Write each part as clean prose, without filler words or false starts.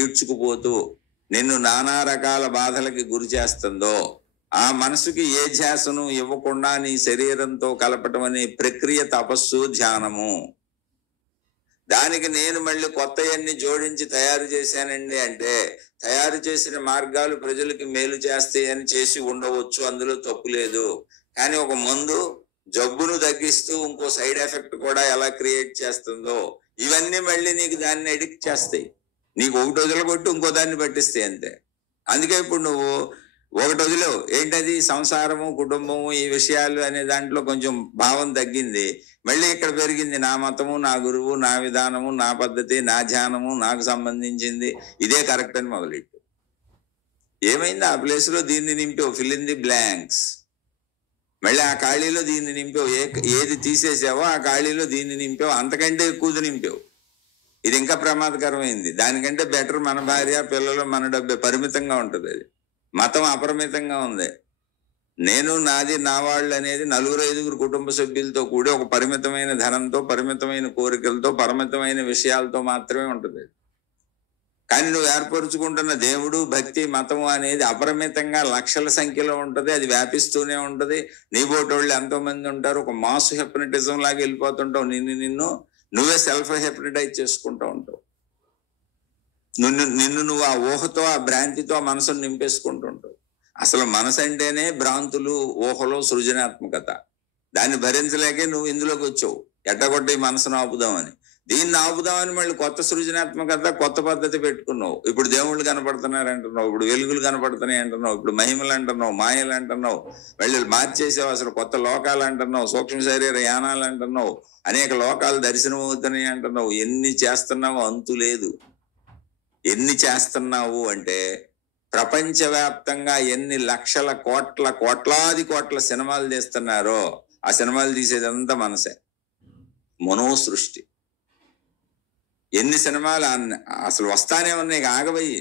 ఈడ్చుకుపోతూ నిన్ను నానా రకాల బాధలకి గురి చేస్తుందో, ఆ మనసుకి ఏ ధ్యాసను ఇవ్వకుండా నీ శరీరంతో కలపటం అనే ప్రక్రియ తపస్సు, ధ్యానము. దానికి నేను మళ్ళీ కొత్తవన్నీ జోడించి తయారు చేశానండి అంటే, తయారు చేసిన మార్గాలు ప్రజలకి మేలు చేస్తాయని చేసి ఉండవచ్చు, అందులో తప్పు లేదు. కానీ ఒక మందు జబ్బును తగ్గిస్తూ ఇంకో సైడ్ ఎఫెక్ట్ కూడా ఎలా క్రియేట్ చేస్తుందో, ఇవన్నీ మళ్ళీ నీకు దాన్ని ఎడిక్ట్ చేస్తాయి. నీకు ఒకటి వదిలగొట్టి ఇంకో దాన్ని పట్టిస్తాయి అంతే. అందుకే ఇప్పుడు నువ్వు ఒకటి వదిలేవు, ఏంటది సంసారము, కుటుంబము, ఈ విషయాలు అనే దాంట్లో కొంచెం భావం తగ్గింది. మళ్ళీ ఇక్కడ పెరిగింది నా మతము, నా గురువు, నా విధానము, నా పద్ధతి, నా ధ్యానము, నాకు సంబంధించింది, ఇదే కరెక్ట్ అని మొదలెట్టు. ఏమైంది? ఆ ప్లేస్లో దీన్ని నింపావు, ఫిల్ ఇన్ ది బ్లాంక్స్. మళ్ళీ ఆ ఖాళీలో దీన్ని నింపావు, ఏది తీసేసావో ఆ ఖాళీలో దీన్ని నింపావు, అంతకంటే ఎక్కువది నింపావు. ఇది ఇంకా ప్రమాదకరమైంది. దానికంటే బెటర్ మన భార్య, పిల్లలు, మన డబ్బే పరిమితంగా ఉంటుంది. అది మతం అపరిమితంగా ఉంది. నేను, నాది, నా వాళ్ళు అనేది 4-5 కుటుంబ సభ్యులతో కూడి ఒక పరిమితమైన ధనంతో, పరిమితమైన కోరికలతో, పరిమితమైన విషయాలతో మాత్రమే ఉంటుంది. కానీ నువ్వు ఏర్పరుచుకుంటున్న దేవుడు, భక్తి, మతము అనేది అపరిమితంగా లక్షల సంఖ్యలో ఉంటుంది. అది వ్యాపిస్తూనే ఉంటుంది. నీ బోటోళ్ళు ఎంతో మంది ఉంటారు. ఒక మాస్ హెప్నటిజం లాగా వెళ్ళిపోతుంటావు. నిన్ను నువ్వే సెల్ఫ్ హెప్నటైజ్ చేసుకుంటూ ఉంటావు. నిన్ను నువ్వు ఆ ఊహతో, ఆ భ్రాంతితో ఆ మనసును నింపేసుకుంటుంటావు. అసలు మనసు అంటేనే భ్రాంతులు, ఊహలో సృజనాత్మకత. దాన్ని భరించలేకే నువ్వు ఇందులోకి వచ్చావు, ఎట్టగొట్టి మనసును ఆపుదామని. దీన్ని ఆపుదామని మళ్ళీ కొత్త సృజనాత్మకత, కొత్త పద్ధతి పెట్టుకున్నావు. ఇప్పుడు దేవుళ్ళు కనపడుతున్నారు అంటున్నావు, ఇప్పుడు వెలుగులు కనపడుతున్నాయి అంటున్నావు, ఇప్పుడు మహిమలు అంటున్నావు, మాయలు అంటున్నావు, మళ్ళీ మార్చేసావు, అసలు కొత్త లోకాలు అంటున్నావు, సూక్ష్మ శరీర యానాలు అంటున్నావు, అనేక లోకాలు దర్శనం అవుతున్నాయి అంటున్నావు. ఎన్ని చేస్తున్నావు అంతు లేదు. ఎన్ని చేస్తున్నావు అంటే, ప్రపంచవ్యాప్తంగా ఎన్ని లక్షల కోట్లాది కోట్ల సినిమాలు తీస్తున్నారో, ఆ సినిమాలు తీసేదంతా మనసే, మనోసృష్టి. ఎన్ని సినిమాలు అసలు వస్తానే ఉన్నాయి, ఆగబోయి.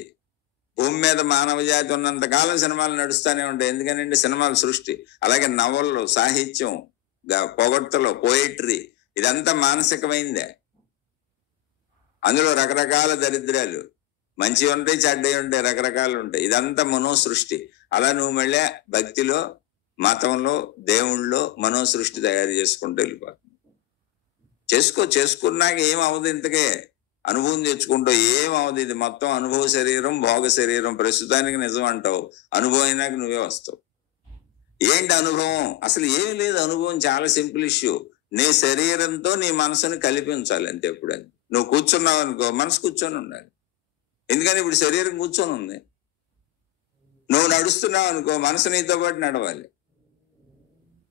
భూమి మీద మానవ జాతి ఉన్నంత కాలం సినిమాలు నడుస్తూనే ఉంటాయి. ఎందుకనంటే సినిమాలు సృష్టి. అలాగే నవళ్ళు, సాహిత్యం, పొగడ్తలు, పోయిటరీ, ఇదంతా మానసికమైందే. అందులో రకరకాల దరిద్రాలు, మంచి ఉంటాయి, చెడ్డవి ఉంటాయి, రకరకాలు ఉంటాయి. ఇదంతా మనోసృష్టి. అలా నువ్వు మళ్ళీ భక్తిలో, మతంలో, దేవుళ్ళలో మనోసృష్టి తయారు చేసుకుంటూ వెళ్ళిపోతుంది. చేసుకున్నాక ఏం అవ్వదు, ఇంతకే అనుభవం తెచ్చుకుంటావు, ఏం అవ్వదు. ఇది మొత్తం అనుభవ శరీరం, భోగ శరీరం. ప్రస్తుతానికి నిజం అంటావు, అనుభవం అయినాక నువ్వే వస్తావు. ఏంటి అనుభవం? అసలు ఏమి లేదు. అనుభవం చాలా సింపుల్ ఇష్యూ. నీ శరీరంతో నీ మనసుని కల్పించాలి అంతే. ఎప్పుడని నువ్వు కూర్చున్నావు అనుకో, మనసు కూర్చొని ఉండాలి. ఎందుకని ఇప్పుడు శరీరం కూర్చొని ఉంది. నువ్వు నడుస్తున్నావు అనుకో, మనసు నీతో పాటు నడవాలి.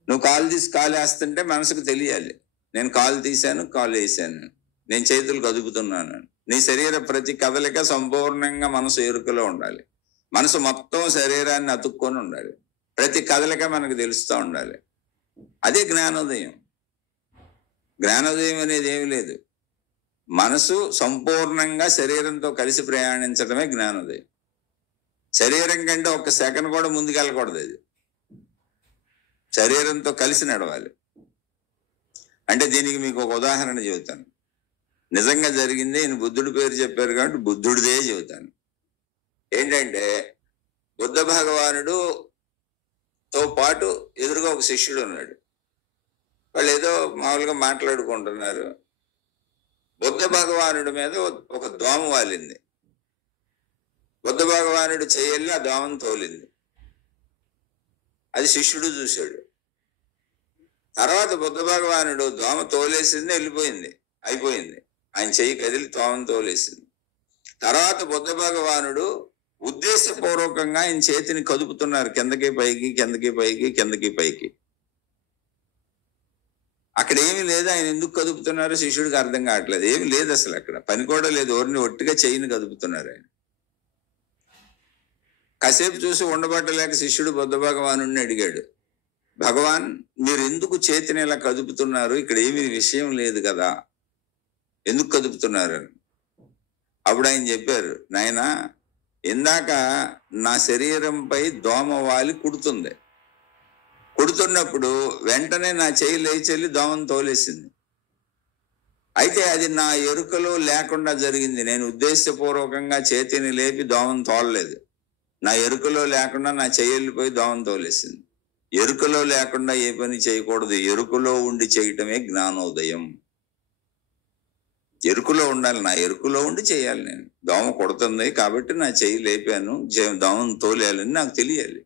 నువ్వు కాలు తీసి కాలు వేస్తుంటే మనసుకు తెలియాలి, నేను కాలు తీశాను, కాలు వేసాను, నేను చేతులు కదుపుతున్నాను. నీ శరీర ప్రతి కదలిక సంపూర్ణంగా మనసు ఎరుకలో ఉండాలి. మనసు మొత్తం శరీరాన్ని అతుక్కొని ఉండాలి. ప్రతి కదలిక మనకు తెలుస్తూ ఉండాలి. అదే జ్ఞానోదయం. జ్ఞానోదయం అనేది ఏమి లేదు. మనసు సంపూర్ణంగా శరీరంతో కలిసి ప్రయాణించడమే జ్ఞానోదయం. శరీరం కంటే ఒక్క సెకండ్ కూడా ముందుకెళ్ళకూడదు. అది శరీరంతో కలిసి నడవాలి. అంటే దీనికి మీకు ఒక ఉదాహరణ చెబుతాను. నిజంగా జరిగింది. నేను బుద్ధుడి పేరు చెప్పారు కాబట్టి బుద్ధుడిదే చెబుతాను. ఏంటంటే, బుద్ధ భగవానుడుతో పాటు ఎదురుగా ఒక శిష్యుడు ఉన్నాడు. వాళ్ళు ఏదో మామూలుగా మాట్లాడుకుంటున్నారు. బుద్ధ భగవానుడి మీద ఒక దోమ వాలింది. బుద్ధ భగవానుడు చెయ్యల్లి ఆ దోమను తోలింది. అది శిష్యుడు చూశాడు. తర్వాత బుద్ధ భగవానుడు దోమ తోలేసింది, వెళ్ళిపోయింది, అయిపోయింది. ఆయన చెయ్యి కదిలి దోమను తోలేసింది. తర్వాత బుద్ధ భగవానుడు ఉద్దేశపూర్వకంగా ఆయన చేతిని కదుపుతున్నారు, కిందకి పైకి, కిందకి పైకి, కిందకి పైకి. అక్కడ ఏమి లేదు. ఆయన ఎందుకు కదుపుతున్నారో శిష్యుడికి అర్థం కావట్లేదు. ఏమి లేదు అసలు, అక్కడ పని కూడా లేదు. ఎవరిని ఒట్టిగా చెయ్యిని కదుపుతున్నారు ఆయన. కాసేపు చూసి ఉండబట్టలేక శిష్యుడు బుద్ధ భగవానుడిని అడిగాడు, భగవాన్, మీరు ఎందుకు చేతిని ఇలా కదుపుతున్నారు? ఇక్కడ ఏమి విషయం లేదు కదా, ఎందుకు కదుపుతున్నారు అని. అప్పుడు ఆయన చెప్పారు, నాయనా, ఇందాక నా శరీరంపై దోమ వాలి కుడుతుంది. కుడుతున్నప్పుడు వెంటనే నా చెయ్యి లేచెల్లి దోమను తోలేసింది. అయితే అది నా ఎరుకలో లేకుండా జరిగింది. నేను ఉద్దేశపూర్వకంగా చేతిని లేపి దోమను తోలలేదు. నా ఎరుకలో లేకుండా నా చెయ్యెళ్ళిపోయి దోమను తోలేసింది. ఎరుకలో లేకుండా ఏ పని చేయకూడదు. ఎరుకలో ఉండి చేయటమే జ్ఞానోదయం. ఎరుకలో ఉండాలి. నా ఎరుకలో ఉండి చేయాలి. నేను దోమ కొడుతుంది కాబట్టి నా చెయ్యి లేపాను, దోమను తోలేయాలని నాకు తెలియాలి.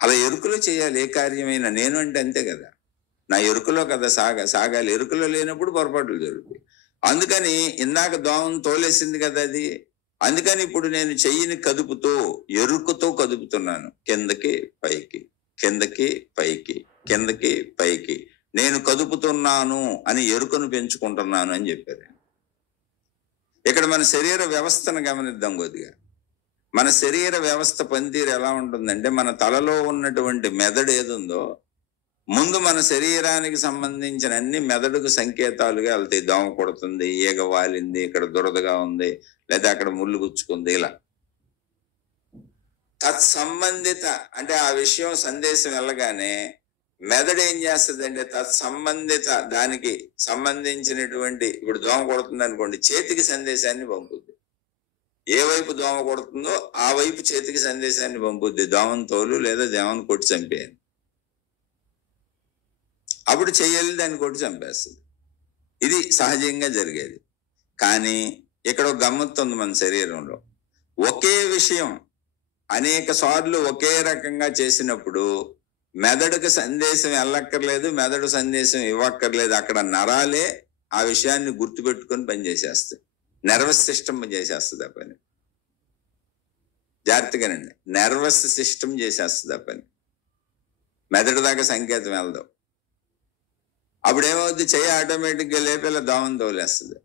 అలా ఎరుకలో చేయాలి ఏ కార్యమైనా. నేను అంటే అంతే కదా, నా ఎరుకలో కదా సాగాలి. ఎరుకలో లేనప్పుడు పొరపాట్లు జరుగుతాయి. అందుకని ఇందాక దోమను తోలేసింది కదా అది. అందుకని ఇప్పుడు నేను చెయ్యిని కదుపుతూ ఎరుకతో కదుపుతున్నాను. కిందకి పైకి, కిందకి పైకి, కిందకి పైకి నేను కదుపుతున్నాను అని ఎరుకను పెంచుకుంటున్నాను అని చెప్పారు. ఇక్కడ మన శరీర వ్యవస్థను గమనిద్దాం కొద్దిగా. మన శరీర వ్యవస్థ పనితీరు ఎలా ఉంటుందంటే, మన తలలో ఉన్నటువంటి మెదడు ఏదుందో ముందు మన శరీరానికి సంబంధించిన అన్ని మెదడుకు సంకేతాలుగా వెళ్తాయి. దోమ కొడుతుంది, ఈగ వాలింది, ఇక్కడ దురదగా ఉంది, లేదా అక్కడ ముళ్ళు గుచ్చుకుంది, ఇలా తత్సంబంధిత అంటే ఆ విషయం సందేశం వెళ్ళగానే మెదడు ఏం చేస్తుంది అంటే తత్సంబంధిత దానికి సంబంధించినటువంటి, ఇప్పుడు దోమ కొడుతుంది అనుకోండి, చేతికి సందేశాన్ని పంపుద్ది. ఏ వైపు దోమ కొడుతుందో ఆ వైపు చేతికి సందేశాన్ని పంపుద్ది. దోమను తోలు లేదా దోమను కొట్టి చంపేయని. అప్పుడు చెయ్యాలి, దాన్ని కొట్టి చంపేస్తుంది. ఇది సహజంగా జరిగేది. కానీ ఇక్కడ ఒక గమ్మత్తు ఉంది మన శరీరంలో. ఒకే విషయం అనేక సార్లు ఒకే రకంగా చేసినప్పుడు మెదడుకు సందేశం వెళ్ళక్కర్లేదు, మెదడు సందేశం ఇవ్వక్కర్లేదు. అక్కడ నరాలే ఆ విషయాన్ని గుర్తుపెట్టుకొని పనిచేసేస్తాయి. నర్వస్ సిస్టమ్ చేసేస్తుంది ఆ పని. జాగ్రత్తగానండి, నర్వస్ సిస్టమ్ చేసేస్తుంది ఆ పని. మెదడు దాకా సంకేతం వెళ్దాం. అప్పుడు ఏమవుద్ది, చెయ్యి ఆటోమేటిక్గా లేపేలా దోమను తోలేస్తుంది.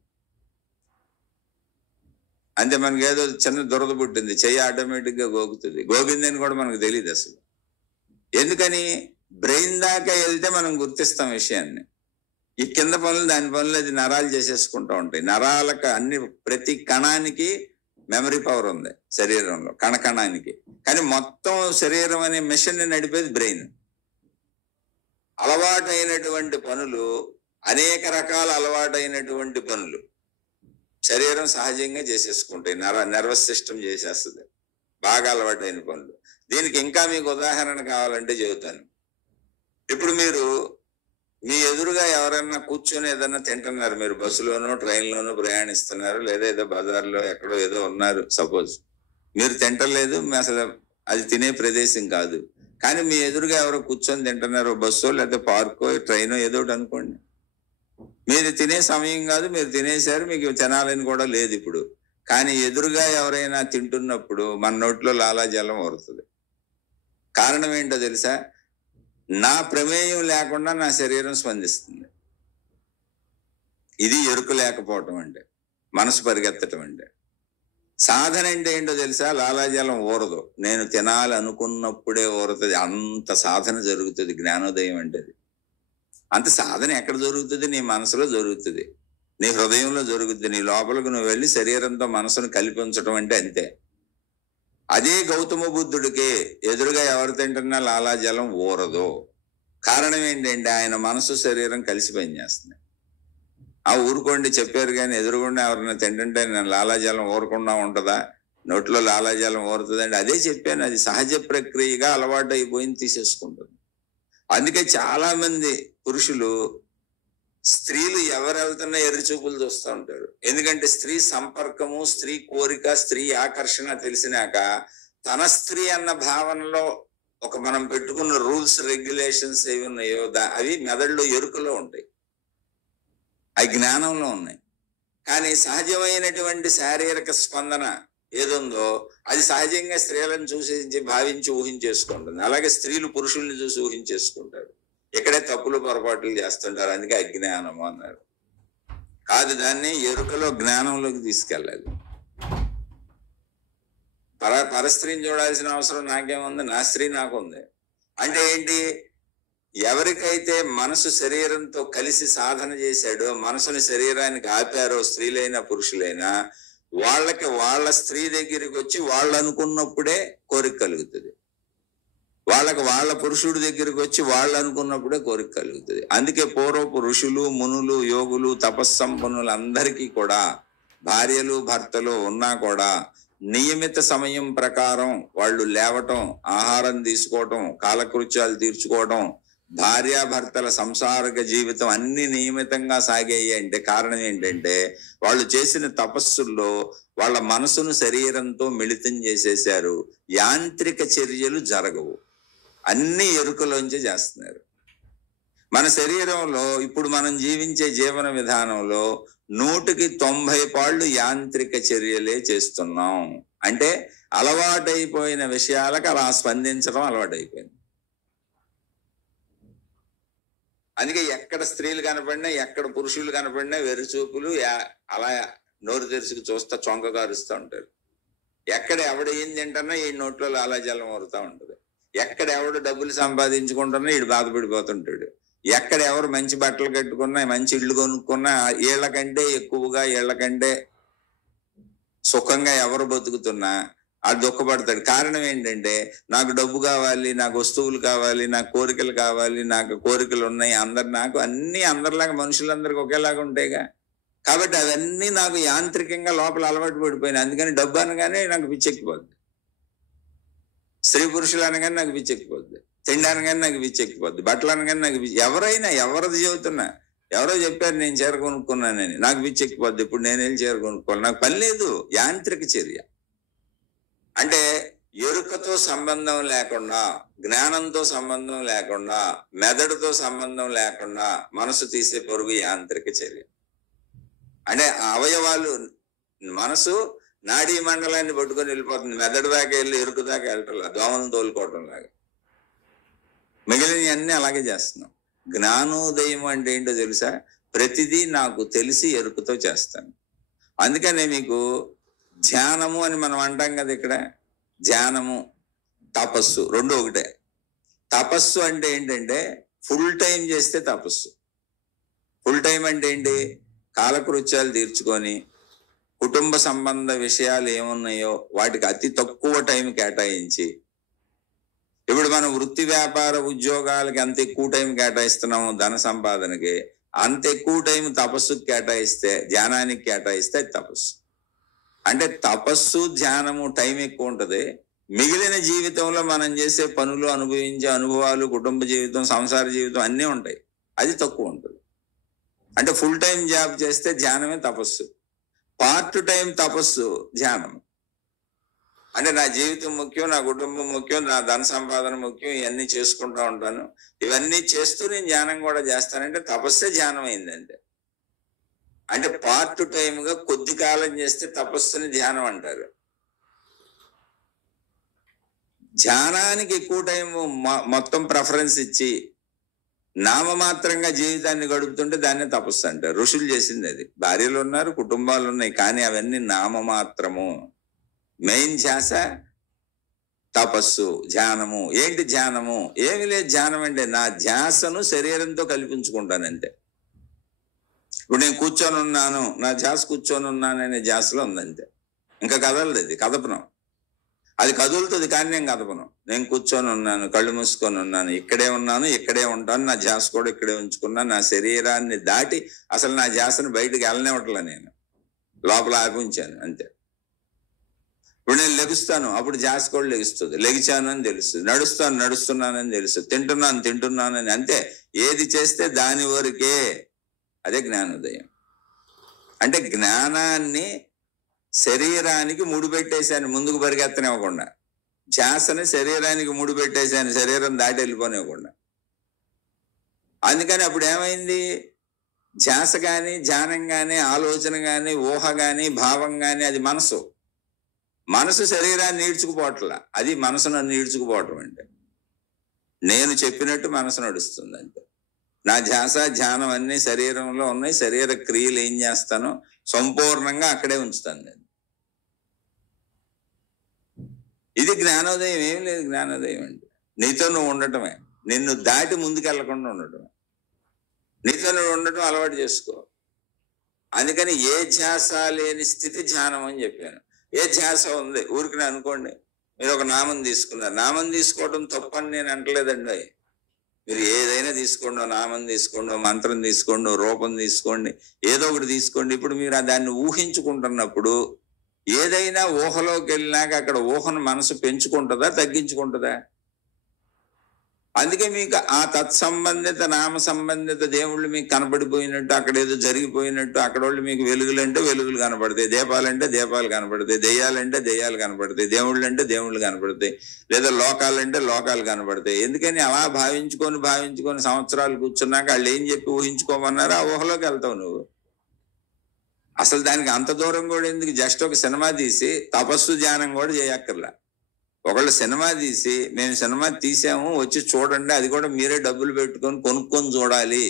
అంటే మనకి ఏదో చిన్న దురద పుట్టింది, చెయ్యి ఆటోమేటిక్గా గోగుతుంది. గోగిందని కూడా మనకు తెలియదు అసలు. ఎందుకని? బ్రెయిన్ దాకా వెళ్తే మనం గుర్తిస్తాం విషయాన్ని. ఈ కింద పనులు దాని పనులు అది నరాలు చేసేసుకుంటూ ఉంటాయి. నరాలకు అన్ని ప్రతి కణానికి మెమరీ పవర్ ఉంది శరీరంలో, కణకణానికి. కానీ మొత్తం శరీరం అనే మిషన్ ని నడిపేది బ్రెయిన్. అలవాటైనటువంటి పనులు, అనేక రకాల అలవాటైనటువంటి పనులు శరీరం సహజంగా చేసేసుకుంటాయి. నర్వస్ సిస్టమ్ చేసేస్తుంది బాగా అలవాటైన పనులు. దీనికి ఇంకా మీకు ఉదాహరణ కావాలంటే చెబుతాను. ఇప్పుడు మీరు మీ ఎదురుగా ఎవరైనా కూర్చొని ఏదన్నా తింటున్నారు, మీరు బస్సులోనో ట్రైన్లోనో ప్రయాణిస్తున్నారు, లేదా ఏదో బజార్లో ఎక్కడో ఏదో ఉన్నారు. సపోజ్ మీరు తింటలేదు, అసలు అది తినే ప్రదేశం కాదు, కానీ మీ ఎదురుగా ఎవరో కూర్చొని తింటున్నారు, బస్సో లేదా పార్కో ట్రైనో ఏదో ఒకటి అనుకోండి. మీరు తినే సమయం కాదు, మీరు తినేశారు, మీకు తినాలని కూడా లేదు ఇప్పుడు. కానీ ఎదురుగా ఎవరైనా తింటున్నప్పుడు మన నోట్లో లాలాజలం ఊరుతుంది. కారణం ఏంటో తెలుసా? నా ప్రమేయం లేకుండా నా శరీరం స్పందిస్తుంది. ఇది ఎరుక లేకపోవటం అంటే, మనసు పరిగెత్తటం అంటే. సాధన అంటే ఏంటో తెలుసా? లాలాజలం ఊరదు, నేను తినాలనుకున్నప్పుడే ఊరుతుంది. అంత సాధన జరుగుతుంది జ్ఞానోదయం అంటే. అంత సాధన ఎక్కడ జరుగుతుంది? నీ మనసులో జరుగుతుంది, నీ హృదయంలో జరుగుతుంది. నీ లోపలికి నువ్వు వెళ్ళి శరీరంతో మనసును కలిపి ఉంచడం అంటే అంతే. అదే గౌతమ బుద్ధుడికి ఎదురుగా ఎవరు తింటున్నా లాలాజలం ఊరదు. కారణం ఏంటంటే ఆయన మనసు శరీరం కలిసి పనిచేస్తుంది. ఆ ఊరుకోండి చెప్పారు, కానీ ఎదురుగుండా ఎవరైనా తింటుంటే నేను లాలాజలం ఊరకుండా ఉంటుందా? నోట్లో లాలాజలం ఊరుతుందండి. అదే చెప్పాను, అది సహజ ప్రక్రియగా అలవాటు అయిపోయింది, తీసేసుకుంటుంది. అందుకే చాలా మంది పురుషులు స్త్రీలు ఎవరు వెళ్తున్నా ఎర్రి చూపులు చూస్తూ ఉంటారు. ఎందుకంటే స్త్రీ సంపర్కము, స్త్రీ కోరిక, స్త్రీ ఆకర్షణ తెలిసినాక తన స్త్రీ అన్న భావనలో ఒక మనం పెట్టుకున్న రూల్స్ రెగ్యులేషన్స్ ఏవి ఉన్నాయో అవి మెదడులో ఎరుకలో ఉంటాయి, అవి జ్ఞానంలో ఉన్నాయి. కానీ సహజమైనటువంటి శారీరక స్పందన ఏదుందో అది సహజంగా స్త్రీలను చూసి భావించి ఊహించేసుకుంటుంది. అలాగే స్త్రీలు పురుషుల్ని చూసి ఊహించేసుకుంటారు. ఇక్కడే తప్పులు పొరపాట్లు చేస్తుంటారు. అందుకే అజ్ఞానము అన్నారు. కాదు, దాన్ని ఎరుకలో జ్ఞానంలోకి తీసుకెళ్ళాలి. పరస్త్రీని చూడాల్సిన అవసరం నాకేముంది? నా స్త్రీ నాకుంది. అంటే ఏంటి? ఎవరికైతే మనసు శరీరంతో కలిసి సాధన చేశాడో, మనసుని శరీరానికి ఆపారో, స్త్రీలైనా పురుషులైనా, వాళ్ళకి వాళ్ళ స్త్రీ దగ్గరికి వచ్చి వాళ్ళు అనుకున్నప్పుడే కోరిక కలుగుతుంది. వాళ్ళ పురుషుడి దగ్గరికి వచ్చి వాళ్ళు అనుకున్నప్పుడే కోరిక కలుగుతుంది. అందుకే పూర్వపు ఋషులు, మునులు, యోగులు, తపస్సంపన్నులు అందరికీ కూడా భార్యలు, భర్తలు ఉన్నా కూడా నియమిత సమయం ప్రకారం వాళ్ళు లేవటం, ఆహారం తీసుకోవటం, కాలకృత్యాలు తీర్చుకోవటం, భార్యాభర్తల సంసారిక జీవితం అన్ని నియమితంగా సాగాయి అంటే కారణం ఏంటంటే వాళ్ళు చేసిన తపస్సుల్లో వాళ్ళ మనసును శరీరంతో మిళితం చేసేశారు. యాంత్రిక చర్యలు జరగవు, అన్ని ఎరుకలోంచి చేస్తున్నారు. మన శరీరంలో ఇప్పుడు మనం జీవించే జీవన విధానంలో 190% యాంత్రిక చర్యలే చేస్తున్నాం. అంటే అలవాటైపోయిన విషయాలకు అలా స్పందించడం అలవాటైపోయింది. అందుకే ఎక్కడ స్త్రీలు కనపడినా, ఎక్కడ పురుషులు కనపడినా వెరుచూపులు అలా నోరు తెరుచుకు చూస్తా చొంక కారుస్తూ ఉంటారు. ఎక్కడ ఎవడ ఏం తింటున్నా ఈ నోట్లో లాలాజలం ఊరుతూ ఉంటుంది. ఎక్కడ ఎవడు డబ్బులు సంపాదించుకుంటున్నా ఈడు బాధపడిపోతుంటాడు. ఎక్కడ ఎవరు మంచి బట్టలు కట్టుకున్నా, మంచి ఇళ్ళు కొనుక్కున్నా, ఏళ్లకంటే ఎక్కువగా, ఏళ్లకంటే సుఖంగా ఎవరు బతుకుతున్నా ఆ దుఃఖపడతాడు. కారణం ఏంటంటే నాకు డబ్బు కావాలి, నాకు వస్తువులు కావాలి, నాకు కోరికలు కావాలి, నాకు కోరికలు ఉన్నాయి, నాకు అన్ని అందరిలాగా మనుషులందరికీ ఒకేలాగా ఉంటాయిగా. కాబట్టి అవన్నీ నాకు యాంత్రికంగా లోపల అలవాటు పడిపోయినాయి. అందుకని డబ్బు అనగానే నాకు పిచ్చెక్కిపోద్ది, స్త్రీ పురుషులు అనగానే నాకు పిచ్చెక్కిపోద్ది, తిండి అనగానే నాకు పిచ్చెక్కిపోద్ది, బట్టలు అనగానే నాకు ఎవరైనా ఎవరిది చెబుతున్నా, ఎవరో చెప్పారు నేను చీర కొనుక్కున్నానని, నాకు పిచ్చెక్కిపోద్ది. ఇప్పుడు నేను వెళ్ళి చీర కొనుక్కోవాలి, నాకు పని లేదు. యాంత్రిక చర్య అంటే ఎరుకతో సంబంధం లేకుండా, జ్ఞానంతో సంబంధం లేకుండా, మెదడుతో సంబంధం లేకుండా మనసు తీసే పరుగు యాంత్రిక చర్య. అంటే అవయవాలు, మనసు నాడీ మండలాన్ని పట్టుకొని వెళ్ళిపోతుంది, మెదడు దాకా వెళ్ళి ఎరుకు దాకా వెళ్ళటం, దోమలను తోలుకోవటం లాగా. మిగిలిన అన్ని అలాగే చేస్తున్నాం. జ్ఞానోదయం అంటే ఏంటో తెలుసా? ప్రతిదీ నాకు తెలిసి ఎరుకుతో చేస్తాను. అందుకనే మీకు ధ్యానము అని మనం అంటాం కదా. ఇక్కడ ధ్యానము, తపస్సు రెండు ఒకటే. తపస్సు అంటే ఏంటంటే ఫుల్ టైం చేస్తే తపస్సు. ఫుల్ టైం అంటే ఏంటి? కాలకృత్యాలు తీర్చుకొని కుటుంబ సంబంధ విషయాలు ఏమున్నాయో వాటికి అతి తక్కువ టైం కేటాయించి, ఇప్పుడు మనం వృత్తి వ్యాపార ఉద్యోగాలకి అంత ఎక్కువ టైం కేటాయిస్తున్నాము ధన సంపాదనకి, అంత ఎక్కువ టైం తపస్సుకి కేటాయిస్తే, ధ్యానానికి కేటాయిస్తే తపస్సు. అంటే తపస్సు, ధ్యానము టైం ఎక్కువ ఉంటుంది. మిగిలిన జీవితంలో మనం చేసే పనులు, అనుభవించే అనుభవాలు, కుటుంబ జీవితం, సంసార జీవితం అన్నీ ఉంటాయి, అది తక్కువ ఉంటుంది. అంటే ఫుల్ టైం జాబ్ చేస్తే ధ్యానమే తపస్సు, పార్ట్ టైం తపస్సు ధ్యానం. అంటే నా జీవితం ముఖ్యం, నా కుటుంబం ముఖ్యం, నా ధన సంపాదన ముఖ్యం, ఇవన్నీ చేసుకుంటూ ఉంటాను, ఇవన్నీ చేస్తూ నేను ధ్యానం కూడా చేస్తానంటే తపస్సే ధ్యానం అయిందంటే. అంటే పార్ట్ టైంగా కొద్ది కాలం చేస్తే తపస్సుని ధ్యానం అంటారు. ధ్యానానికి ఎక్కువ టైం మొత్తం ప్రిఫరెన్స్ ఇచ్చి నామమాత్రంగా జీవితాన్ని గడుపుతుంటే దాన్నే తపస్సు అంటారు. ఋషులు చేసింది అది. భార్యలు ఉన్నారు, కుటుంబాలు ఉన్నాయి, కానీ అవన్నీ నామమాత్రము. మెయిన్ ధ్యాస తపస్సు, ధ్యానము. ఏంటి ధ్యానము? ఏమి లేదు. ధ్యానం అంటే నా ధ్యాసను శరీరంతో కల్పించుకుంటానంటే. ఇప్పుడు నేను కూర్చొని ఉన్నాను, నా ధ్యాస కూర్చొని ఉన్నాను అనే ధ్యాసలో ఉందంతే. ఇంకా కదలదు, అది కదపనం. అది కదులుతుంది కానీ నేను కదపను. నేను కూర్చొని ఉన్నాను, కళ్ళు మూసుకొని ఉన్నాను, ఇక్కడే ఉన్నాను, ఇక్కడే ఉంటాను, నా ధ్యాస కూడా ఇక్కడే ఉంచుకున్నాను. నా శరీరాన్ని దాటి అసలు నా ధ్యాసను బయటకు వెళ్ళనివ్వట్లే, నేను లోపల ఆపి ఉంచాను అంతే. ఇప్పుడు నేను లెగుస్తాను, అప్పుడు ధ్యాస కూడా లెగుస్తుంది, లెగిచాను అని తెలుస్తుంది. నడుస్తున్నానని తెలుస్తుంది, తింటున్నానని, అంతే. ఏది చేస్తే దాని వరకే. అదే జ్ఞానోదయం. అంటే జ్ఞానాన్ని శరీరానికి ముడిపెట్టేశాను, ముందుకు పరిగెత్తనివ్వకుండా. ధ్యాసని శరీరానికి ముడిపెట్టేశాను, శరీరం దాటి వెళ్ళిపోనివ్వకుండా. అందుకని అప్పుడు ఏమైంది? ధ్యాస కానీ, ధ్యానం కానీ, ఆలోచన కానీ, ఊహ కానీ, భావం కానీ అది మనసు. మనసు శరీరాన్ని ఈడ్చుకుపోవట్లా, అది మనసు నన్ను ఈడ్చుకుపోవటం. అంటే నేను చెప్పినట్టు మనసు నడుస్తుంది అంతే. నా ధ్యాస, ధ్యానం అన్ని శరీరంలో ఉన్నాయి. శరీర క్రియలు ఏం చేస్తానో సంపూర్ణంగా అక్కడే ఉంచుతాను నేను. ఇది జ్ఞానోదయం. ఏం లేదు జ్ఞానోదయం అంటే నీతో నువ్వు ఉండటమే, నిన్ను దాటి ముందుకెళ్లకుండా ఉండటమే. నీతో నువ్వు ఉండటం అలవాటు చేసుకో. అందుకని ఏ ధ్యాస లేని స్థితి ధ్యానం అని చెప్పాను. ఏ ధ్యాస ఉంది ఊరికి అనుకోండి, మీరు ఒక నామం తీసుకున్నారు. నామం తీసుకోవడం తప్పని నేను అంటలేదండి. మీరు ఏదైనా తీసుకోండి, నామం తీసుకోండి, మంత్రం తీసుకోండి, రూపం తీసుకోండి, ఏదో ఒకటి తీసుకోండి. ఇప్పుడు మీరు దాన్ని ఊహించుకుంటున్నప్పుడు ఏదైనా ఊహలోకి వెళ్ళినాక అక్కడ ఊహను మనసు పెంచుకుంటుందా, తగ్గించుకుంటుందా? అందుకే మీకు ఆ తత్సంబంధిత నామ సంబంధిత దేవుళ్ళు మీకు కనబడిపోయినట్టు, అక్కడ ఏదో జరిగిపోయినట్టు, అక్కడ వాళ్ళు మీకు వెలుగులంటే వెలుగులు కనపడతాయి, దీపాలంటే దీపాలు కనపడతాయి, దెయ్యాలంటే దెయ్యాలు కనపడతాయి, దేవుళ్ళు అంటే దేవుళ్ళు కనపడతాయి, లేదా లోకాలంటే లోకాలు కనపడతాయి. ఎందుకని అలా భావించుకొని సంవత్సరాలు కూర్చున్నాక వాళ్ళు ఏం చెప్పి ఊహించుకోమన్నారో ఆ ఊహలోకి వెళ్తావు నువ్వు. అసలు దానికి అంత దూరం కూడా ఎందుకు? జస్ట్ ఒక సినిమా తీసి తపస్సు ధ్యానం కూడా చేయక్కర్లా. ఒకళ్ళు సినిమా తీసి మేము సినిమా తీసాము వచ్చి చూడండి, అది కూడా మీరే డబ్బులు పెట్టుకొని కొనుక్కొని చూడాలి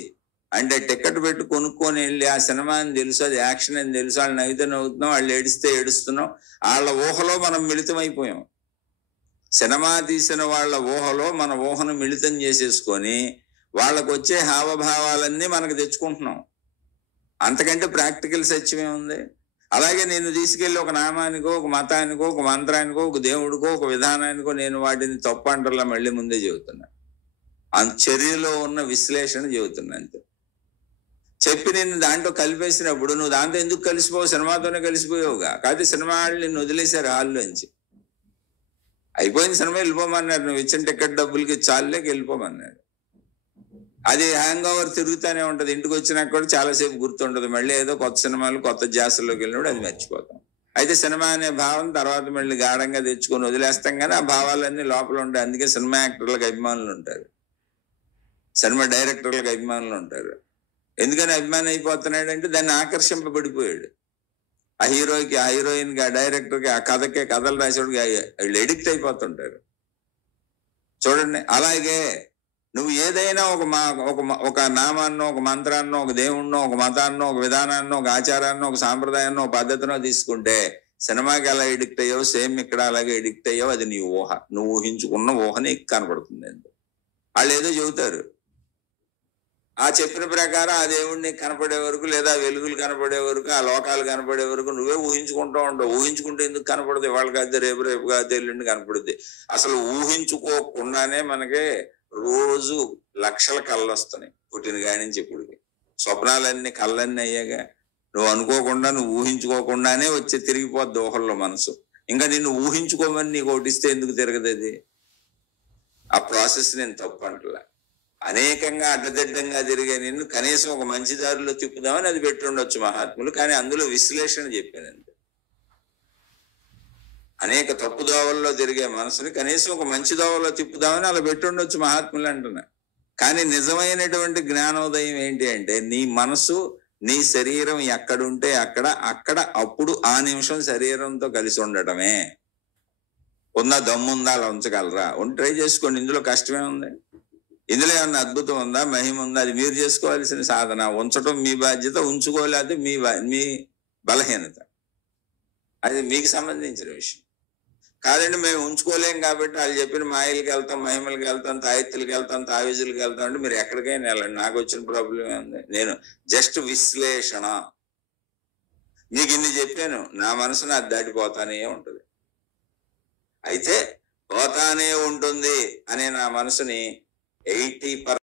అంటే టికెట్ పెట్టి కొనుక్కొని వెళ్ళి ఆ సినిమా అని తెలుసు, అది యాక్షన్ అని తెలుసు, వాళ్ళు నవ్వితే నవ్వుతున్నాం, వాళ్ళు ఏడిస్తే ఏడుస్తున్నాం, వాళ్ళ ఊహలో మనం మిళితమైపోయాం. సినిమా తీసిన వాళ్ళ ఊహలో మన ఊహను మిళితం చేసేసుకొని వాళ్ళకు వచ్చే హావభావాలన్నీ మనకు తెచ్చుకుంటున్నాం. అంతకంటే ప్రాక్టికల్ సత్యమే ఉంది. అలాగే నేను తీసుకెళ్లి ఒక నామానికో, ఒక మతానికో, ఒక మంత్రానికో, ఒక దేవుడికో, ఒక విధానానికో నేను వాటిని తప్పు అంటలా మళ్ళీ ముందే చెబుతున్నా. చర్యలో ఉన్న విశ్లేషణ చెబుతున్నా అంతే. చెప్పి నిన్ను దాంట్లో కలిపేసినప్పుడు నువ్వు దాంతో ఎందుకు కలిసిపోవు? సినిమాతోనే కలిసిపోయావుగా. కాదు సినిమా వాళ్ళు నిన్ను వదిలేశారు హాల్లోంచి. అయిపోయింది సినిమా, వెళ్ళిపోమన్నారు. నువ్వు ఇచ్చిన టికెట్ డబ్బులకి చాలులేక వెళ్ళిపోమన్నాడు. అది హ్యాంగ్ ఓవర్ తిరుగుతూనే ఉంటది. ఇంటికి వచ్చినాక కూడా చాలాసేపు గుర్తుండదు. మళ్ళీ ఏదో కొత్త సినిమాలు కొత్త జాసుల్లోకి వెళ్ళినప్పుడు అది మర్చిపోతాం. అయితే సినిమా అనే భావం తర్వాత మళ్ళీ గాఢంగా తెచ్చుకొని వదిలేస్తాం, కానీ ఆ భావాలన్నీ లోపల ఉంటాయి. అందుకే సినిమా యాక్టర్లకు అభిమానులు ఉంటారు, సినిమా డైరెక్టర్లకు అభిమానులు ఉంటారు. ఎందుకని అభిమానం అయిపోతున్నాడు అంటే దాన్ని ఆకర్షింపబడిపోయాడు. ఆ హీరోకి, ఆ హీరోయిన్కి, ఆ డైరెక్టర్కి, ఆ కథకి, కథలు రాసేవాడికి వాళ్ళు ఎడిక్ట్ అయిపోతుంటారు. చూడండి, అలాగే నువ్వు ఏదైనా ఒక నామాన్నో, ఒక మంత్రాన్నో, ఒక దేవుణ్ణో, ఒక మతాన్నో, ఒక విధానాన్నో, ఒక ఆచారాన్నో, ఒక సాంప్రదాయాన్నో, ఒక పద్ధతినో తీసుకుంటే సినిమాకి ఎలా ఎడిక్ట్ అయ్యావు సేమ్ ఇక్కడ అలాగే ఎడిక్ట్ అయ్యావు. అది నీ ఊహ. నువ్వు ఊహించుకున్న ఊహనే కనపడుతుంది అంతే. వాళ్ళు ఏదో చెబుతారు, ఆ చెప్పిన ప్రకారం ఆ దేవుడిని కనపడే వరకు, లేదా వెలుగులు కనపడే వరకు, ఆ లోకాలు కనపడే వరకు నువ్వే ఊహించుకుంటూ ఉంటావు. ఊహించుకుంటే ఎందుకు కనపడదు? వాళ్ళ కాదు రేపు కాదు ఎల్లుండి కనపడుద్ది. అసలు ఊహించుకోకుండానే మనకి రోజు లక్షల కళ్ళు వస్తున్నాయి పుట్టిన కాడి నుంచి ఇప్పటికి. స్వప్నాలన్నీ కళ్ళన్నీ అయ్యాగా. నువ్వు అనుకోకుండా, నువ్వు ఊహించుకోకుండానే వచ్చి తిరిగిపోద్ది ఊహల్లో మనసు. ఇంకా నిన్ను ఊహించుకోమని నీకు ఓటిస్తే ఎందుకు తిరగదు అది? ఆ ప్రాసెస్ నేను తప్పు అంటలా. అనేకంగా అడ్డదిడ్డంగా తిరిగే నిన్ను కనీసం ఒక మంచి దారిలో తిప్పుదామని అది పెట్టుండొచ్చు మహాత్ములు, కానీ అందులో విశ్లేషణ చెప్పానండి. అనేక తప్పు దోవల్లో తిరిగే మనసుని కనీసం ఒక మంచి దోవలో తిప్పుదామని అలా పెట్టుండొచ్చు మహాత్ములు అంటున్నా. కానీ నిజమైనటువంటి జ్ఞానోదయం ఏంటి అంటే నీ మనసు, నీ శరీరం ఎక్కడుంటే అక్కడ అప్పుడు ఆ నిమిషం శరీరంతో కలిసి ఉండటమే. దమ్ముందా అలా ఉంచగలరా? ట్రై చేసుకోండి. ఇందులో కష్టమే ఉంది? ఇందులో ఏమన్నా అద్భుతం ఉందా, మహిమ ఉందా? అది మీరు చేసుకోవాల్సిన సాధన. ఉంచటం మీ బాధ్యత, ఉంచుకోలేకపోతే మీ బలహీనత. అది మీకు సంబంధించిన విషయం కాదండి. మేము ఉంచుకోలేం కాబట్టి వాళ్ళు చెప్పిన మాయలకి వెళ్తాం, మహిమలకి వెళ్తాం, తాయెత్తులకి వెళ్తాం, తావీజులకి వెళ్తాం అంటే మీరు ఎక్కడికైనా వెళ్ళండి, నాకు వచ్చిన ప్రాబ్లం ఉంది. నేను జస్ట్ విశ్లేషణ మీకు ఇన్ని చెప్పాను. నా మనసును అది దాటిపోతానే ఉంటుంది. అయితే పోతానే ఉంటుంది అనే నా మనసుని 80%